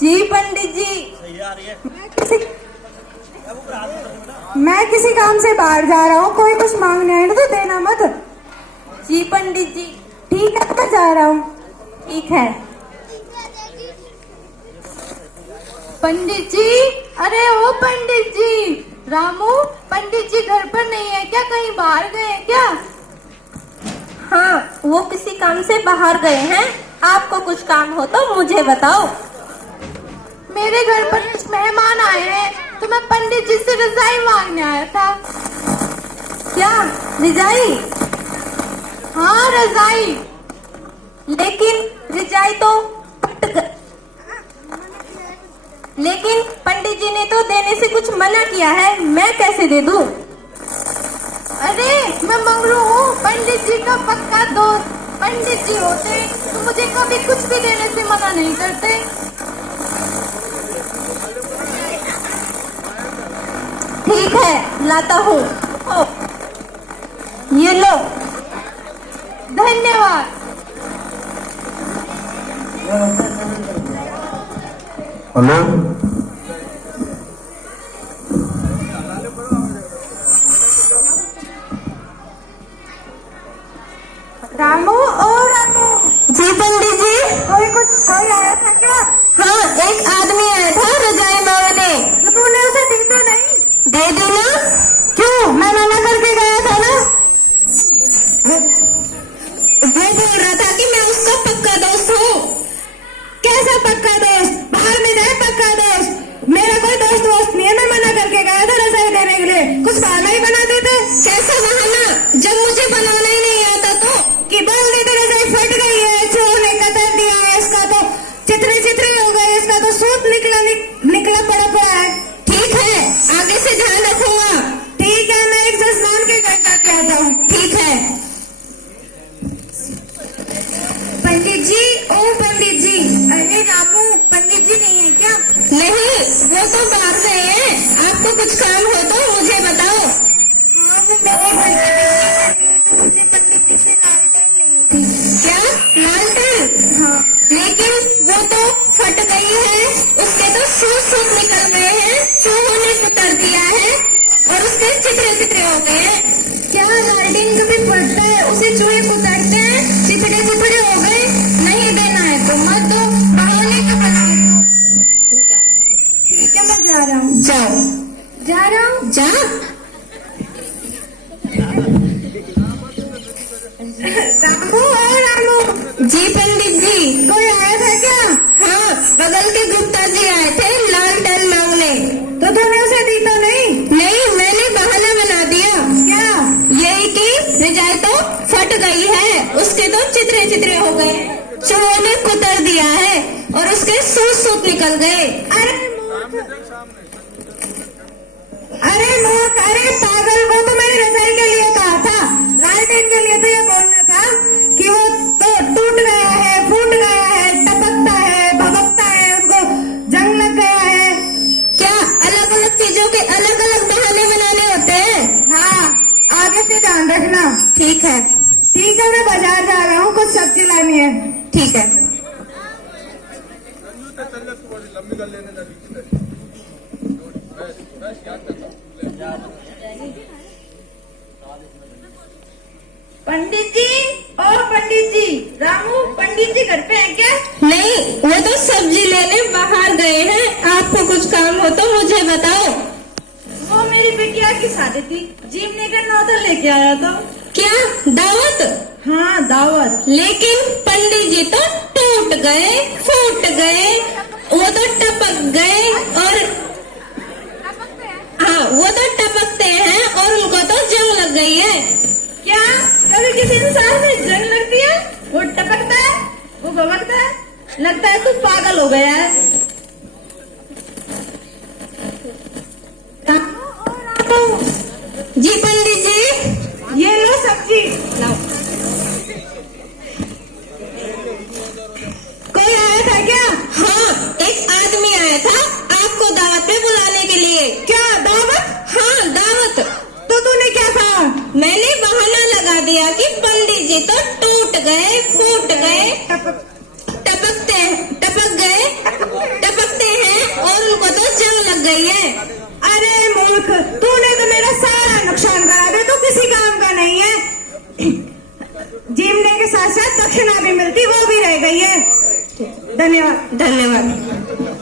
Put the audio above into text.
जी पंडित जी। सही आ रही है। मैं किसी काम से बाहर जा रहा हूँ, कोई कुछ मांगने आए तो देना मत। जी पंडित जी। ठीक है, मैं जा रहा हूँ। ठीक है पंडित जी। अरे ओ पंडित जी, रामू पंडित जी घर पर नहीं है क्या? कहीं बाहर गए हैं क्या? हाँ, वो किसी काम से बाहर गए हैं। आपको कुछ काम हो तो मुझे बताओ। मेरे घर पर कुछ मेहमान आए हैं, तो मैं पंडित जी से रजाई मांगने आया था। क्या रजाई? हाँ रजाई। लेकिन रजाई तो लेकिन पंडित जी ने तो देने से कुछ मना किया है, मैं कैसे दे दूं? अरे मैं मंगरू हूँ, पंडित जी का पक्का दोस्त। पंडित जी होते तो मुझे कभी कुछ भी देने से मना नहीं करते। ठीक है, लाता हूँ। ये लो। धन्यवाद। हेलो, रामू ओ रामू। जी पंडित जी। कोई आया था क्या? हाँ, एक आदमी आया था रजाई मांगने। तो तूने उसे दी तो नहीं? दे दी ना। क्यों? मैं मना करके गया था ना। वो बोल रहा था कि मैं उसका पक्का दोस्त हूँ। कैसा पक्का दोस्त? बाहर में जाए पक्का दोस्त। मेरा कोई दोस्त नहीं है, मैं मना करके गया था रजाई देने के लिए। कुछ बहाना ही बना देते। कैसा बहाना? जब मुझे बनाना ही नहीं आता तो कि बोल देते रजाई फट गई है, चोर ने कतर दिया है, इसका तो चित्रे चित्रे हो गए, इसका तो सूत निकला पड़ा है। ठीक है, आगे से ध्यान रखूंगा। ठीक है, मैं एक जजमान के घर जाके आता हूँ। ठीक है पंडित जी। ओ पंडित जी। अरे रामू, पंडित जी नहीं है क्या? नहीं, वो तो बाहर गए हैं। आपको कुछ काम हो तो मुझे बताओ। हाँ, वो मुझे पंडित जी से लालटेन लेनी थी। क्या लालटेन? हाँ, लेकिन वो तो फट गई है, उसके तो सूत निकल गए हैं, चूहों ने कुतर दिया है और उसके चित्रे चित्रे हो गए हैं। क्या लालटेन कभी फटता है? उसे चूहे कुतरते हैं, चिपड़े चिपड़े हो गए। नहीं देना है तो मत दो, बहाने का बना दो। ठीक है, मैं जा रहा हूँ। जाओ। जा रहा हूँ। जा। रामू और रामू। जी पंडित जी। कोई आया था क्या? हाँ, बगल के गुप्ता जी आए थे लालटेन मांगने। तो तूने उसे दी तो नहीं? नहीं, मैंने बहाना बना दिया। क्या? यही कि रजाई तो फट गई है, उसके तो चित्रे चित्रे हो गए, चूहों ने कुतर दिया है और उसके सूत निकल गए। अरे पागल, वो तो मैंने रजाई के लिए कहा था, लालटेन के लिए तो ये बोलना था कि वो तो टूट गया है, फूट गया है, टपकता है, भभकता है, उसको जंग लग गया है। क्या अलग अलग चीजों के अलग अलग बहाने बनाने होते हैं? हाँ, आगे से ध्यान रखना। ठीक है। ठीक है, मैं बाजार जा रहा हूँ, कुछ सब्जी लानी है। ठीक है। पंडित जी, ओ पंडित जी। रामू, पंडित जी घर पे हैं क्या? नहीं, वो तो सब्जी लेने बाहर गए हैं। आपको कुछ काम हो तो मुझे बताओ। वो मेरी बिटिया की शादी थी, जीवने का न्योता लेके आया था। क्या दावत? हाँ दावत। लेकिन पंडित जी तो टूट गए, फूट गए, वो तो टपक गए और हाँ, वो तो टपकते हैं और उनको तो जंग लग गई है। क्या कभी किसी इंसान में जंग लगती है? वो टपकता है, वो भभकता है। लगता है तू पागल हो गया है। जी पंडित जी। ये लो सब्जी लाओ। कोई आया था क्या? हाँ, एक आदमी आया था आपको दावत पे बुलाने के लिए। क्या दावत? हाँ दावत। तो तूने क्या कहा? मैंने बहाना लगा दिया कि पंडित जी तो टूट गए, फूट गए, टपक गए, टपक गई है। अरे मूर्ख, तूने तो मेरा सारा नुकसान करा दिया, तू किसी काम का नहीं है। जीवने के साथ साथ दक्षिणा भी मिलती, वो भी रह गई है। धन्यवाद।